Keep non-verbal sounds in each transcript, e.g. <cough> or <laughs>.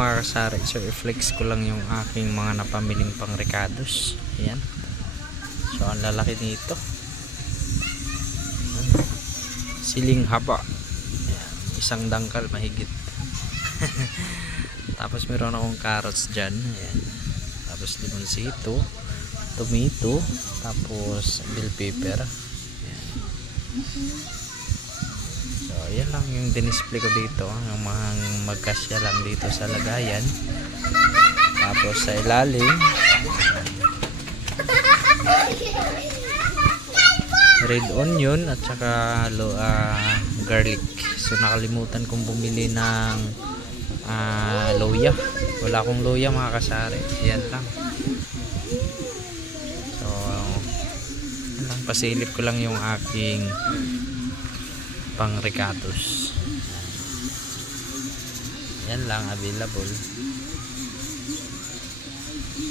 mga kasari so i-flex ko lang yung aking mga napamiling pang recados ayan. So ang lalaki nito siling haba. Ayan. isang dangkal mahigit. <laughs> Tapos meron akong carrots dyan. Ayan. tapos limonsito tomato tapos bell pepper. Ayan. So, yan lang yung dinisplay ko dito. Yung mga magkasya lang dito sa lagayan. Tapos sa ilalim, red onion at saka ah, garlic. So, nakalimutan kong bumili ng ah, loya. Wala akong loya mga kasari. Yan lang. So, lang. Pasilip ko lang yung aking pang recados yan lang available.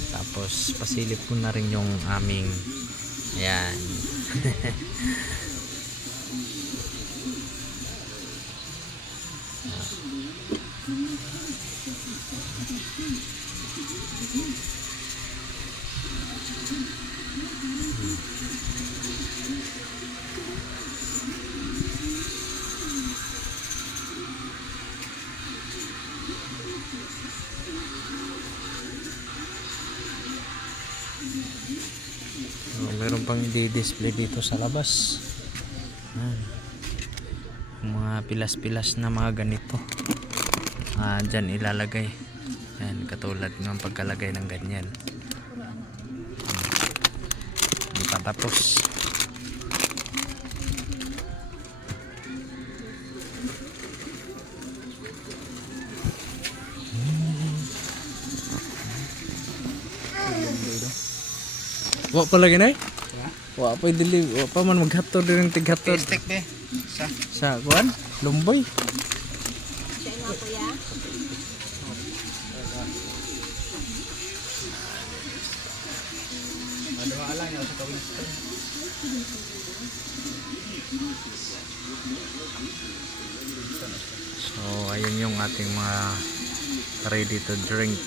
Tapos pasilip ko na rin yung aming yan <laughs> <laughs> So, meron pang i-display dito sa labas. Yan. Yung Mga pilas-pilas na mga ganito. Ah, dyan ilalagay. Yan, katulad ng pagkalagay ng ganyan. Hmm. Hindi pa tapos. Wa pa lagi na Wa pa dili, wa pa man maghatod din tighatod Stick de. Sa. sa kuan, lumboy. Ano ala niya sa Winston. So, ayun yung ating mga ready to drink.